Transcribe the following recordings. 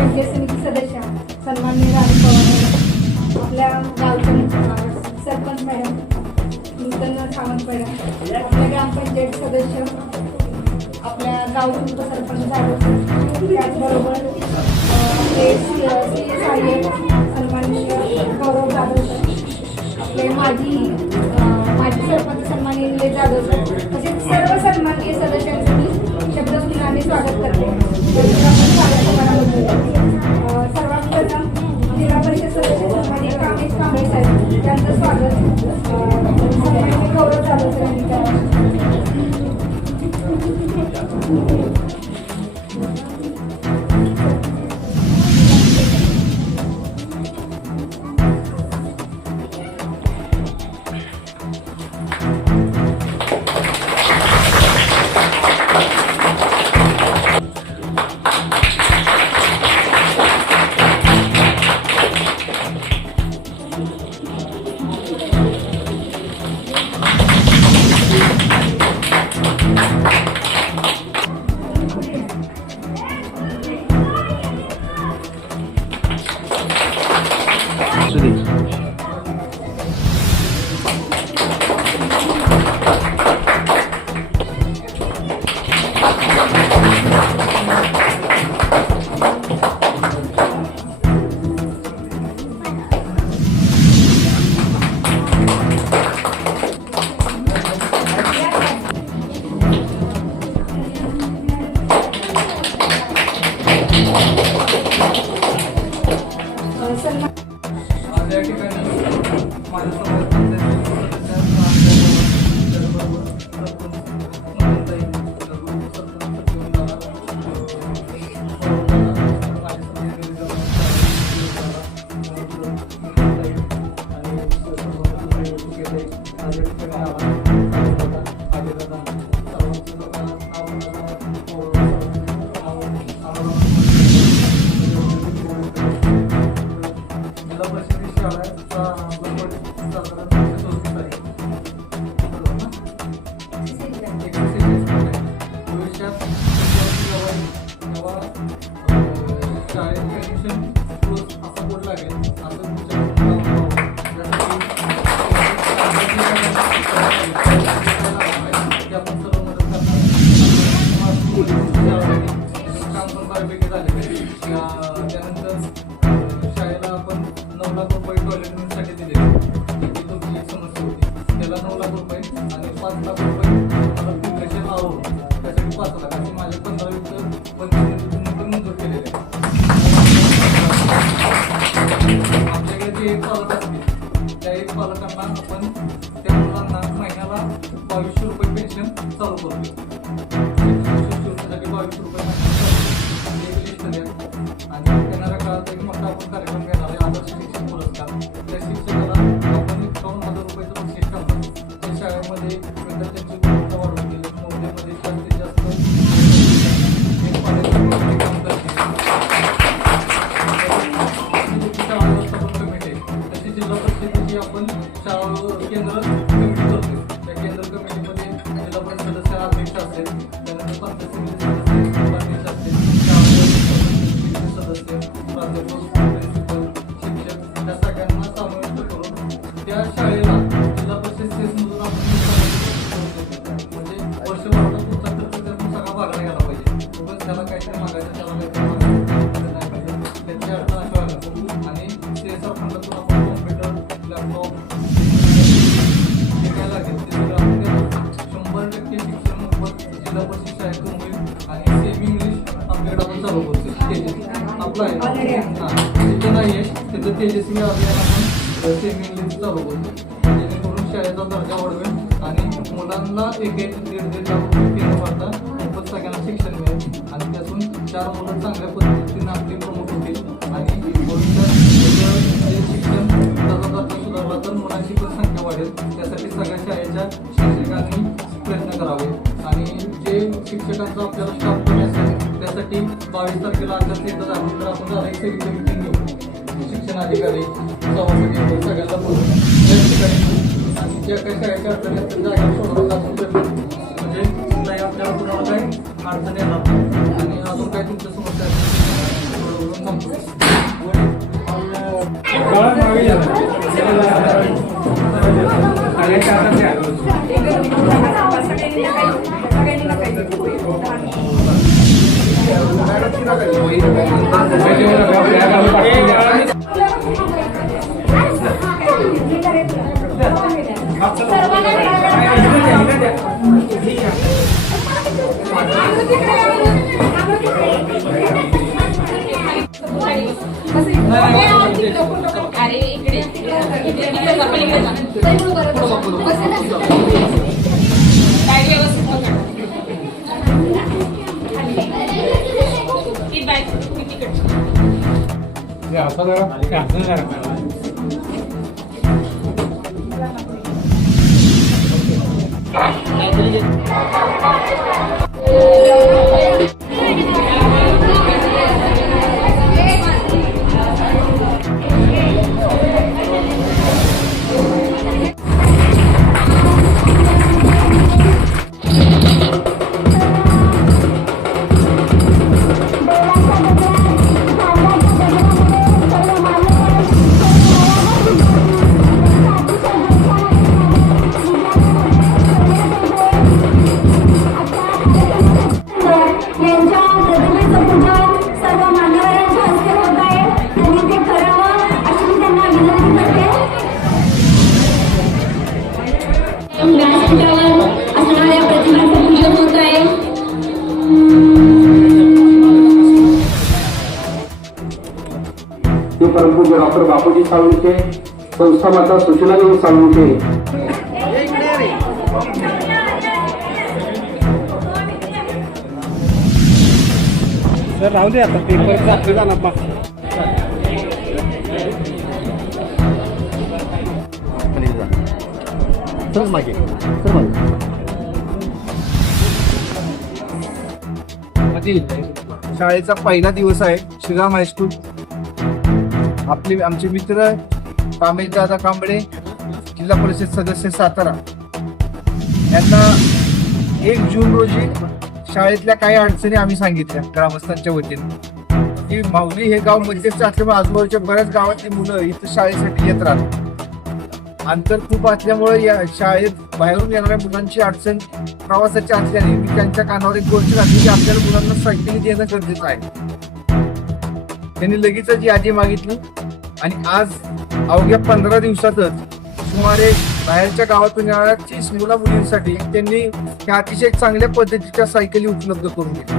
पंचायत समिती सदस्य सन्माननीय राणी पवार, आपल्या गावच्या सरपंच मॅडम नूतन सावंत मॅडम, आपल्या ग्रामपंचायत सदस्य, आपल्या गाव उपसरपंच त्याचबरोबर आपले सहाय्यक सन्माननीय गौरव जाधव सर, आपले माजी सरपंच सन्माननीय निलेश जाधव सर, तसेच सर्व सन्माननीय सदस्यांचं मी शब्दसुनाने स्वागत करते. सर्वात प्रथम जिल्हा परिषद सदस्य सन्माननीय कामेश कांबळे साहेब यांचं स्वागत सन्माननीय गौरव जाधव सर यांनी करावं. त्यानंतर शाळेला आपण 9 लाख रुपये टॉयलेटसाठी दिले. ही तुमची एक समस्या होती, त्याला 9 लाख रुपये आणि 5 लाख रुपये मला फिल्ट्रेशन आहो त्यासाठी 5 लाख असे माझे 15 पंचवीस मंजूर केलेले. आपल्याकडे जे एक पालक असतील त्या एक पालकांना आपण त्या मुलांना महिन्याला 2200 रुपये पेन्शन चालू करतो. 2200 रुपये आणि येणाऱ्या काळात एक मोठा आपण कार्यक्रम घेणार आहे, आदर्श शिक्षक पुरस्कार. त्या शिक्षकाला आपण 51,000 रुपयाचं बक्षीस करणार. त्या शाळेमध्ये विद्यार्थ्यांची गुणवत्ता वाढवतील, नवोदयमध्ये जास्तीत जास्त एक पालक काम करतील. शाळा व्यवस्थापन कमिटी तशी जिल्हा परिषदेची आपण शाळा केंद्र कमिटी करतो. त्या केंद्र कमिटीमध्ये जिल्हा परिषद सदस्य अध्यक्ष असेल, त्यानंतर पंचायत समिती सदस्य उपाध्यक्ष असतील, सदस्य, प्राध्यापक, प्रिन्सिपल, शिक्षक या सगळ्यांना समाविष्ट करून त्या शाळेला जिल्हा परिषद सेसमधून आपण म्हणजे वर्षभराचा पुढचा खर्च त्यातून सगळा भागला गेला पाहिजे. पण त्याला काहीतरी मागायचं, त्याला काहीतरी मागायचं नाही पाहिजे. त्याची अडचण अशी आणि CSR फंडातून आपण कॉम्प्युटर, लॅपटॉप जे काय लागेल ते सगळं आपण 100% शिक्षण मोफत जिल्हा परिषद शाळेतून होईल. आणि सेमी इंग्लिश आपल्याकडे आपण चालू करतो. आपला आहे जिथं नाही आहे तिथं तेजस्वी अभियान आपण सेमी इंग्लिश चालू करतो, जेणेकरून शाळेचा दर्जा वाढवेल आणि मुलांना 1-1.5 लाख रुपये फी न भरता मोफत सगळ्यांना शिक्षण मिळेल. आणि त्यातून 4 मुलं चांगल्या पद्धतीने आपली प्रमोट होतील आणि भविष्यात जे शिक्षण त्याचा दर्जा सुधारला तर मुलांची पण संख्या वाढेल. त्यासाठी सगळ्या शाळेच्या शिक्षकांनी प्रयत्न करावे. आणि जे शिक्षकांचा आपल्याला स्टाफ कमी असेल त्यासाठी 22 तारखेला आचारसंहिता झाली तर आपण एक सगळी मीटिंग घेऊ, शिक्षण अधिकारी सभापती सगळ्यांना बोलून त्या ठिकाणी आणि ज्या काही शाळेच्या अडचणी असतील जागा सोडवून म्हणजे नाही आपल्याला कुणाला काही अडचण येणार नाही. आणि अजून काही तुमच्या समस्या असतील अरे इकडे पलीकडे काय व्यवस्थित असणाऱ्या प्रतिमांचं पूजन होत आहे. परमपूज्य डॉक्टर बापूजी साळुंखे, संस्था माता सुशीलादेवी साळुंखे. सर राहू दे आता पेपरचा आपल्याला नफा. शाळेचा पहिला दिवस आहे. श्रीराम हायस्कूल. आमचे मित्र कामेशदादा कांबळे, जिल्हा परिषद सदस्य सातारा, यांना 1 जून रोजी शाळेतल्या काही अडचणी आम्ही सांगितल्या ग्रामस्थांच्या वतीने. की माऊली हे गाव मध्यस्थ असल्यामुळे आजूबाजूच्या बऱ्याच गावातली मुलं इथं शाळेसाठी येत राहतात. अंतर खूप असल्यामुळे या शाळेत बाहेरून येणाऱ्या मुलांची अडचण प्रवासाची असल्याने मी त्यांच्या कानावर एक गोष्ट घातली की आपल्याला मुलांना सायकली देणं गरजेचं आहे. त्यांनी लगेचच यादी मागितली आणि आज अवघ्या 15 दिवसातच सुमारे बाहेरच्या गावातून येणाऱ्या 30 मुला मुलींसाठी त्यांनी ह्या अतिशय चांगल्या पद्धतीच्या सायकली उपलब्ध करून दिल्या.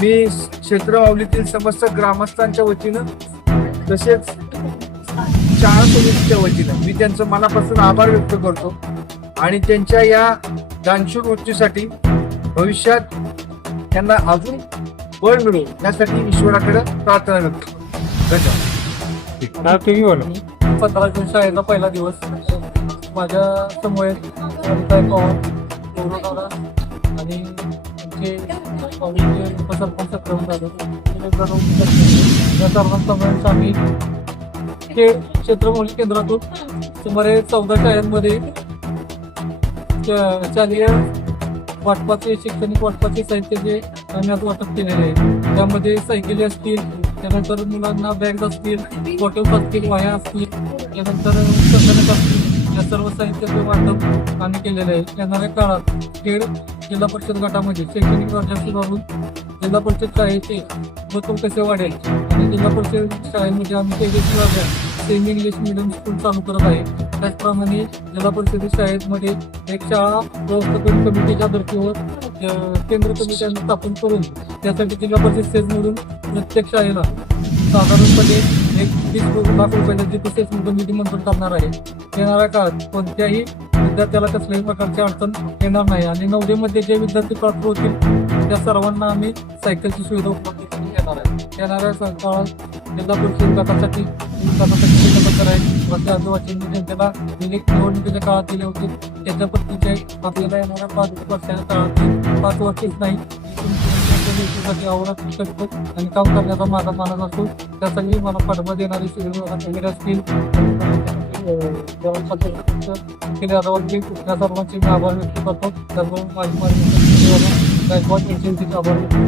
मी क्षेत्र माऊलीतील समस्त ग्रामस्थांच्या वतीनं तसेच शाळा समितीच्या वतीनं मी त्यांचं मनापासून आभार व्यक्त करतो आणि त्यांच्या या दानशूर वृत्तीसाठी भविष्यात त्यांना अजून बळ मिळेल यासाठी ईश्वराकडे प्रार्थना व्यक्त करतो. धन्यवाद. 15 जून शाळेचा पहिला दिवस. माझ्या समोर पवार आणि आमचे उपसरपंच क्रम झाले. या सर्वांसमोर आम्ही क्षेत्रमौली केंद्रातून सुमारे 14 शाळांमध्ये शालेय वाटपाचे शैक्षणिक वाटपाचे साहित्याचे धान्यात वाटप केलेले आहे. त्यामध्ये सायकली असतील, त्यानंतर मुलांना बॅग्स असतील, बॉटल्स असतील, वाया असतील, त्यानंतर संगणक असतील, या सर्व साहित्याचे वाटप आम्ही केलेले आहे. येणाऱ्या काळात खेड जिल्हा परिषद गटामध्ये शैक्षणिक दर्जा सुधारून जिल्हा परिषद शाळेचे महत्त्व कसे वाढेल आणि जिल्हा परिषद शाळेमध्ये आम्ही सेमी इंग्लिश मिडियम स्कूल चालू करत आहे. त्याचप्रमाणे जिल्हा परिषद शाळेमध्ये एक शाळा व्यवस्थापन कमिटीच्या धर्तीवर केंद्र कमिटी स्थापन करून त्यासाठी जिल्हा परिषद सेजमधून प्रत्येक शाळेला साधारणपणे 20 लाख रुपयाची तसेच निधी मंजूर करणार आहे. येणाऱ्या काळात कोणत्याही विद्यार्थ्याला कसल्याही प्रकारची अडचण येणार नाही आणि 9वीमध्ये जे विद्यार्थी प्राप्त होतील त्या सर्वांना आम्ही सायकलची सुविधा उपलब्ध करून देणार आहे. येणाऱ्या काळात जिल्हा परिषद गटासाठी आहे वरती आजूबाजूच्या जनतेला निवडणुकीच्या काळात दिले होते. त्याच्या पद्धतीचे आपल्याला येणाऱ्या 5 वर्षाच्या काळात 5 वर्षच नाही आवडत शकतो आणि काम करण्याचा माझा मानस असतो. त्यासाठी मला पाठबळ देणारी वगैरे असतील या सर्वांचे मी आभार व्यक्त करतो. सर्व माझी गायकवाड यांचे आभार व्यक्त